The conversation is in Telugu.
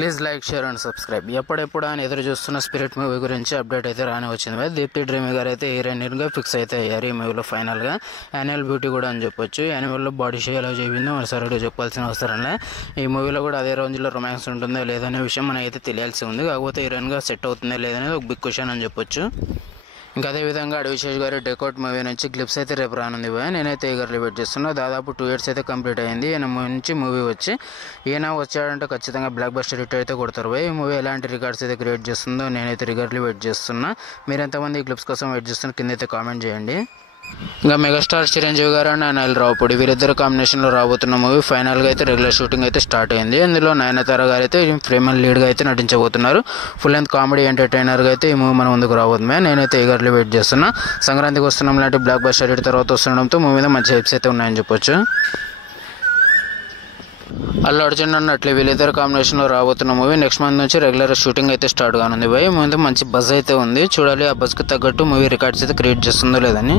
Please like, share and subscribe. ఎప్పుడెప్పుడు ఆయన ఎదురు చూస్తున్న స్పిరిట్ మూవీ గురించి అప్డేట్ అయితే రాని వచ్చింది. దీప్తి డ్రీమి గారు అయితే హీరోయిన్గా ఫిక్స్ అయితే అయ్యారు ఈ మూవీలో ఫైనల్గా. యాన్యువల్ బ్యూటీ కూడా అని చెప్పొచ్చు. యాన్యువల్లో బాడీ షో ఎలా చెప్పిందో మరి సరిగ్గా చెప్పాల్సిన అవసరంలే. ఈ మూవీలో కూడా అదే రేంజ్లో రొమాన్స్ ఉంటుందో లేదనే విషయం మనకైతే తెలియాల్సి ఉంది. కాకపోతే హీరోయిన్గా సెట్ అవుతుందో లేదనేది ఒక బిగ్ క్వశ్చన్ అని చెప్పొచ్చు. ఇంకా అదేవిధంగా అడివిశేష్ గారి డెకౌట్ మూవీ నుంచి క్లిప్స్ అయితే రేపు రానుంది. నేనైతే ఈగర్లీ వెయిట్ చేస్తున్నా. దాదాపు 2 years అయితే కంప్లీట్ అయింది ఈయన నుంచి మూవీ వచ్చి. ఈయన వచ్చాడంటే ఖచ్చితంగా బ్లాక్ బస్టర్ హిట్ అయితే కొడతారు. ఈ మూవీ ఎలాంటి రికార్డ్స్ అయితే క్రియేట్ చేస్తుందో నేనైతే ఈగర్లీ వెయిట్ చేస్తున్నా. మీరు ఎంతమంది ఈ క్లిప్స్ కోసం వెయిట్ చేస్తున్న కింద అయితే కామెంట్ చేయండి. ఇంకా మెగాస్టార్ చిరంజీవి గారు అండ్ అనిల్ రావుపూడి వీరిద్దరు కాంబినేషన్లో రాబోతున్న మూవీ ఫైనల్గా అయితే రెగ్యులర్ షూటింగ్ అయితే స్టార్ట్ అయింది. ఇందులో నయనతార గారు అయితే ఫేమల్ లీడ్గా అయితే నటించబోతున్నారు. ఫుల్ లెంత్ కామెడీ ఎంటర్టైనర్గా అయితే ఈ మూవీ మన ముందుకు రాబోతుంది. నేనైతే ఈగర్లీ వెయిట్ చేస్తున్నా. సంక్రాంతికి వస్తున్నాం లాంటి బ్లాక్ బస్టర్ హిట్ తర్వాత వస్తుండడంతో మూవీ మీద మంచి హైప్స్ అయితే ఉన్నాయని చెప్పొచ్చు. అల్లు అర్జున్ అన్నట్లు వీళ్ళిద్దరు కాంబినేషన్లో రాబోతున్న మూవీ నెక్స్ట్ మంత్ నుంచి రెగ్యులర్ షూటింగ్ అయితే స్టార్ట్ కానుంది. ముందు మంచి బజ్ అయితే ఉంది. చూడాలి ఆ బజ్కి తగ్గట్టు మూవీ రికార్డ్స్ అయితే క్రియేట్ చేస్తుందో లేదని.